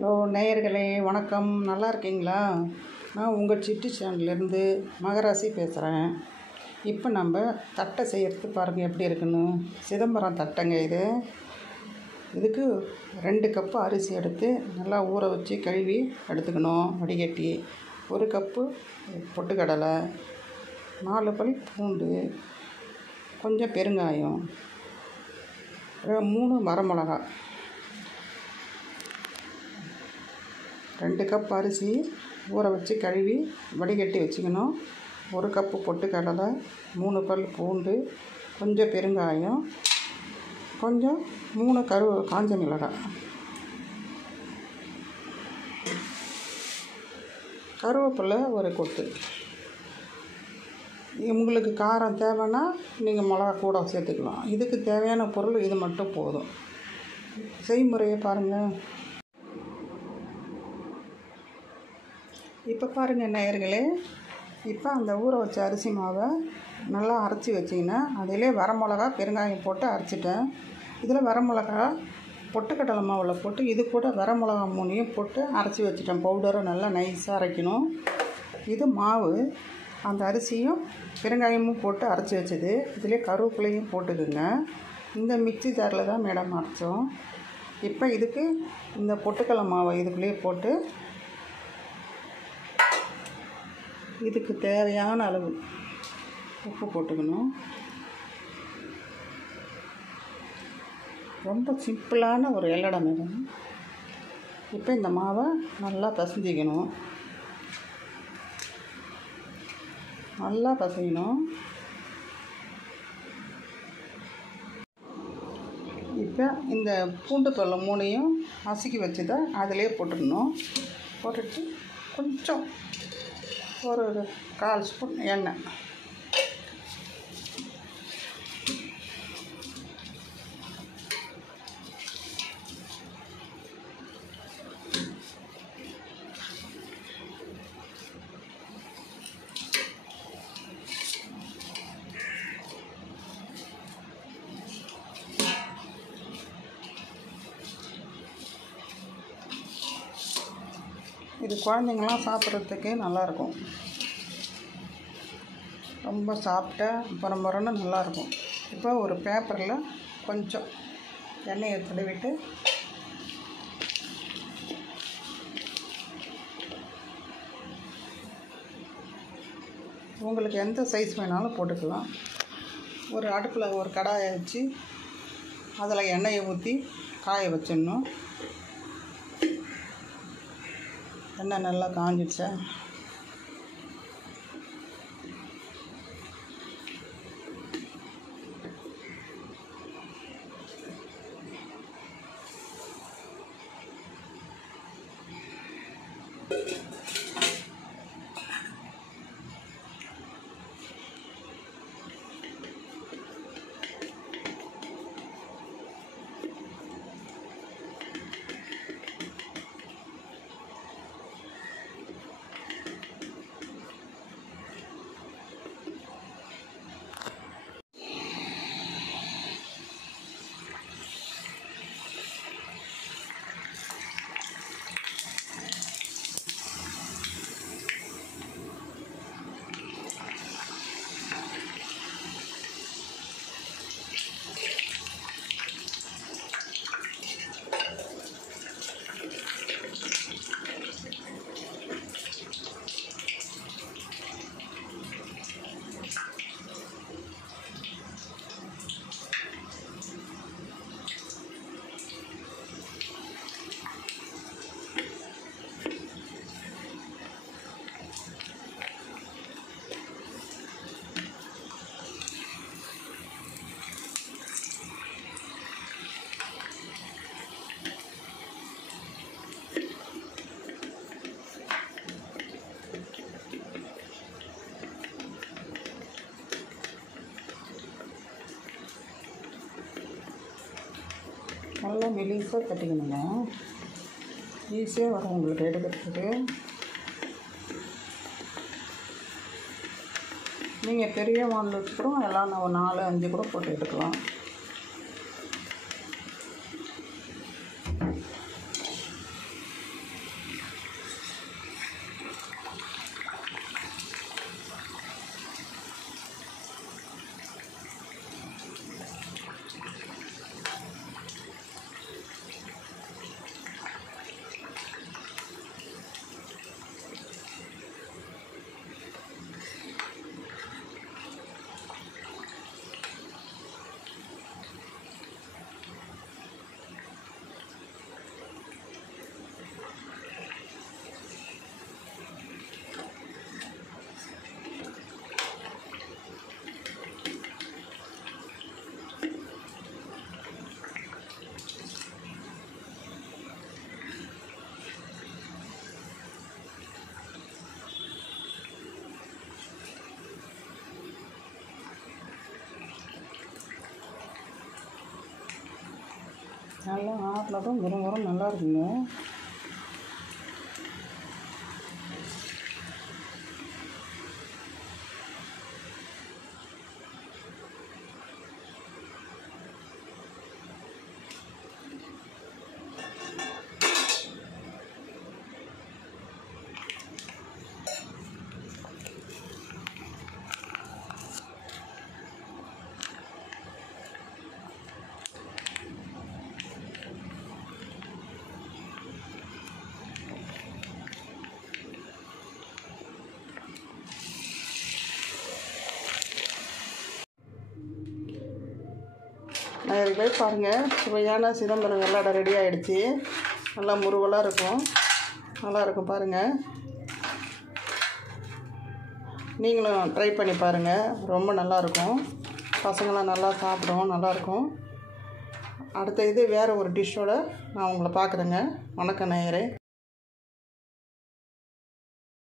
Hello நேயர்களே, வணக்கம். நல்லா இருக்கீங்களா? நான் உங்கள் சிட்டி சேனல்லேருந்து மகராசி பேசுகிறேன். இப்போ நம்ம தட்டை செய்கிறது பாருங்கள் எப்படி இருக்குன்னு. சிதம்பரம் தட்டைங்க இது. இதுக்கு 2 கப்பு அரிசி எடுத்து நல்லா ஊற வச்சு கழுவி எடுத்துக்கணும் வடிகட்டி. 1 கப்பு பொட்டுக்கடலை, 4 பல் பூண்டு, கொஞ்சம் பெருங்காயம், 3 வரமிளகா, 2 கப் அரிசி ஊற வச்சு கழுவி வடிகட்டி வச்சுக்கணும். 1 கப்பு பொட்டுக்கடலை, 3 பல் பூண்டு, கொஞ்சம் பெருங்காயம், கொஞ்சம் 3 காஞ்ச மிளகாய், கருவேப்பிலை 1 கொத்து. உங்களுக்கு காரம் தேவைன்னா நீங்கள் மிளகா கூட சேர்த்துக்கலாம். இதுக்கு தேவையான பொருள் இது மட்டும் போதும். செய்முறையை பாருங்கள். இப்போ பாருங்கள் நேயர்களே, இப்போ அந்த ஊற வச்ச அரிசி மாவை நல்லா அரைச்சி வச்சிங்கன்னா அதிலே வரமிளகா பெருங்காயம் போட்டு அரைச்சிட்டேன். இதில் வரமிளகா பொட்டுக்கடலை மாவில் போட்டு இது கூட வரமிளகா 3 போட்டு அரைச்சி வச்சுட்டேன். பவுடரை நல்லா நைஸாக அரைக்கணும். இது மாவு, அந்த அரிசியும் பெருங்காயமும் போட்டு அரைச்சி வச்சது. இதிலே கருவேப்பிலையும் போட்டுக்குங்க. இந்த மிக்ஸி ஜாரில் தான் மேடம் அரைச்சோம். இப்போ இதுக்கு இந்த பொட்டுக்கடலை மாவை இதுக்குள்ளேயே போட்டு இதுக்கு தேவையான அளவு உப்பு போட்டுக்கணும். ரொம்ப சிம்பிளான ஒரு எல்லடை மேடம். இப்போ இந்த மாவை நல்லா பிசைஞ்சிக்கணும். நல்லா பிசையணும். இப்போ இந்த பூண்டு தொல்லை 3 நசுக்கி வச்சதை அதிலே போட்டுக்கணும். போட்டுட்டு கொஞ்சம் ஒரு 1/4 ஸ்பூன் எண்ணெய், இது குழந்தைங்களாம் சாப்பிட்றதுக்கு நல்லாயிருக்கும். ரொம்ப சாப்பிட்டா பரம்பரன்னு நல்லாயிருக்கும். இப்போ ஒரு பேப்பரில் கொஞ்சம் எண்ணெயை தடவிட்டு உங்களுக்கு எந்த சைஸ் வேணாலும் போட்டுக்கலாம். ஒரு அடுப்பில் ஒரு கடாயை வச்சு அதில் எண்ணெயை ஊற்றி காய வச்சிடணும். எண்ணெய் நல்லா காஞ்சிடுச்சா, நல்லா மெலிசாக தட்டிக்கணுங்க. ஈஸியாக வரும் உங்களுக்கு எடுக்கிறதுக்கு. நீங்கள் பெரிய வானல் வச்சு கூட எல்லாம் 4, 5 கூட போட்டு எடுக்கலாம். நல்லா ஆட்டினதும் முறுமுறும் நல்லா இருக்குங்க. நேயர்களே பாருங்கள், சுவையான சிதம்பரம் வெள்ளாடை ரெடி ஆகிடுச்சி. நல்லா முறுவலாக இருக்கும், நல்லாயிருக்கும் பாருங்கள். நீங்களும் ட்ரை பண்ணி பாருங்கள், ரொம்ப நல்லாயிருக்கும். பசங்களாம் நல்லா சாப்பிடும், நல்லாயிருக்கும். அடுத்த இது வேறு ஒரு டிஷ்ஷோடு நான் உங்களை பார்க்குறேங்க. வணக்கம் நேயரே.